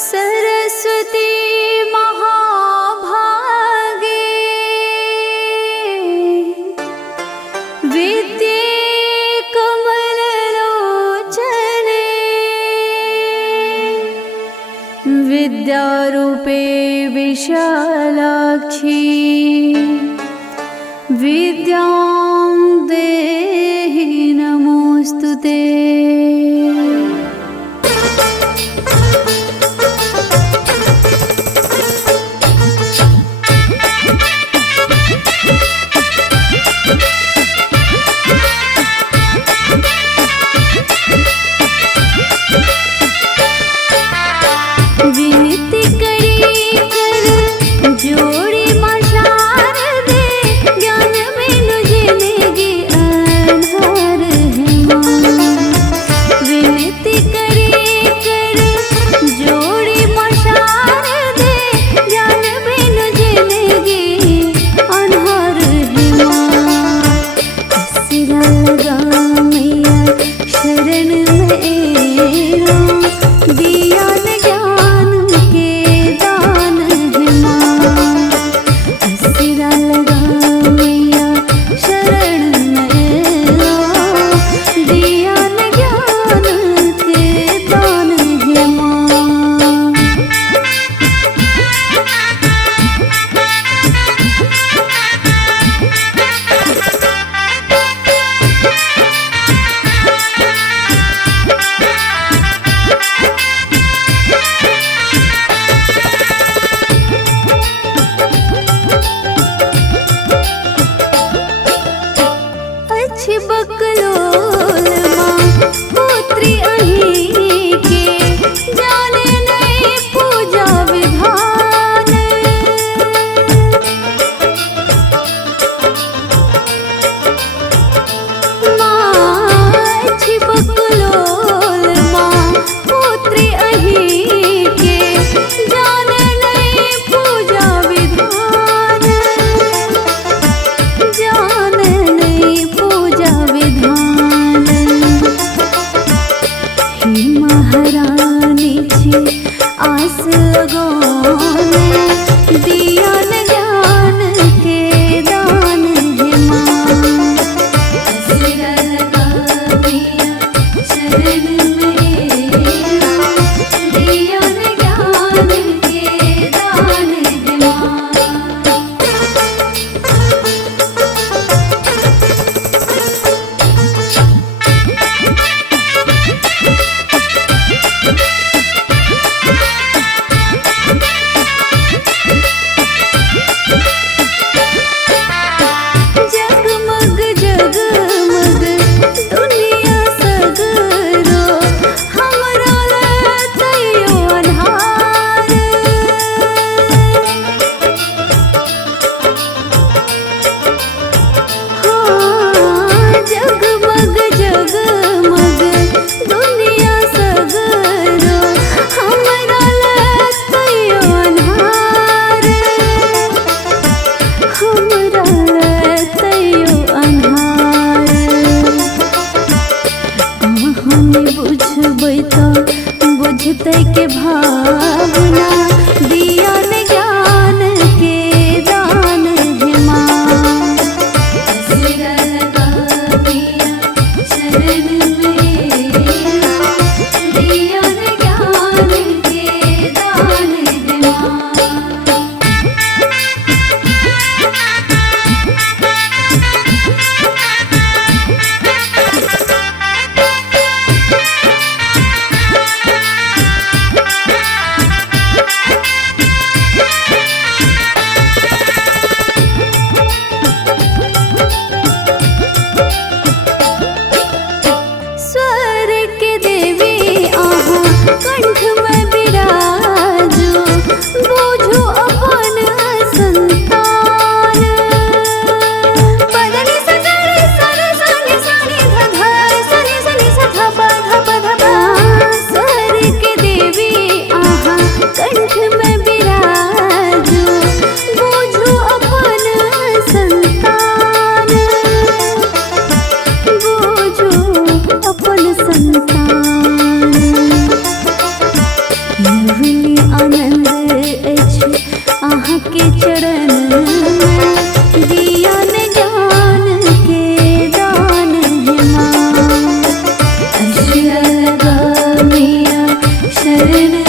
सरस्वती महाभागे विद्ये कमललोचने विद्यारूपे विशालाक्षी विद्यां देहि नमोस्तुते। विनती करी कर जोड़ी मशार दे, ज्ञान बिनु जिंदगी अंधार है मां। विनती करी कर जोड़ी मशार दे, ज्ञान बिनु जिंदगी अंधार है मां। सिरा लगा मैया शरण में दिया ज्ञान के दान है मां। सिरा लगा मैया शरण में दिया ज्ञान के दान है मां। अच्छी बकलोल मां पुत्री अहीं के, जाने नहीं पूजा विधान। मां अच्छी बकलोल मां पुत्री अहीं के, जाने नहीं पूजा विधान। जाने नहीं पूजा विधान। हे महारानी छी आस लगोने, दिया ज्ञान के दान है मां। सिरा लगा मैया शरण में दिया ज्ञान के दान है मां। जगमग जगमग दुनिया सगरो, हमरा लतयो अन्हार। हाँ जगमग जगमग दुनिया सगरो, हमरा लतयो अन्हार। हमरा लतयो अन्हार। हमें बुझबै तो बुझते के भावना, दिया ज्ञान के दान है मां। सिरा लगा मैया शरण में दिया ज्ञान के दान है मां। शरण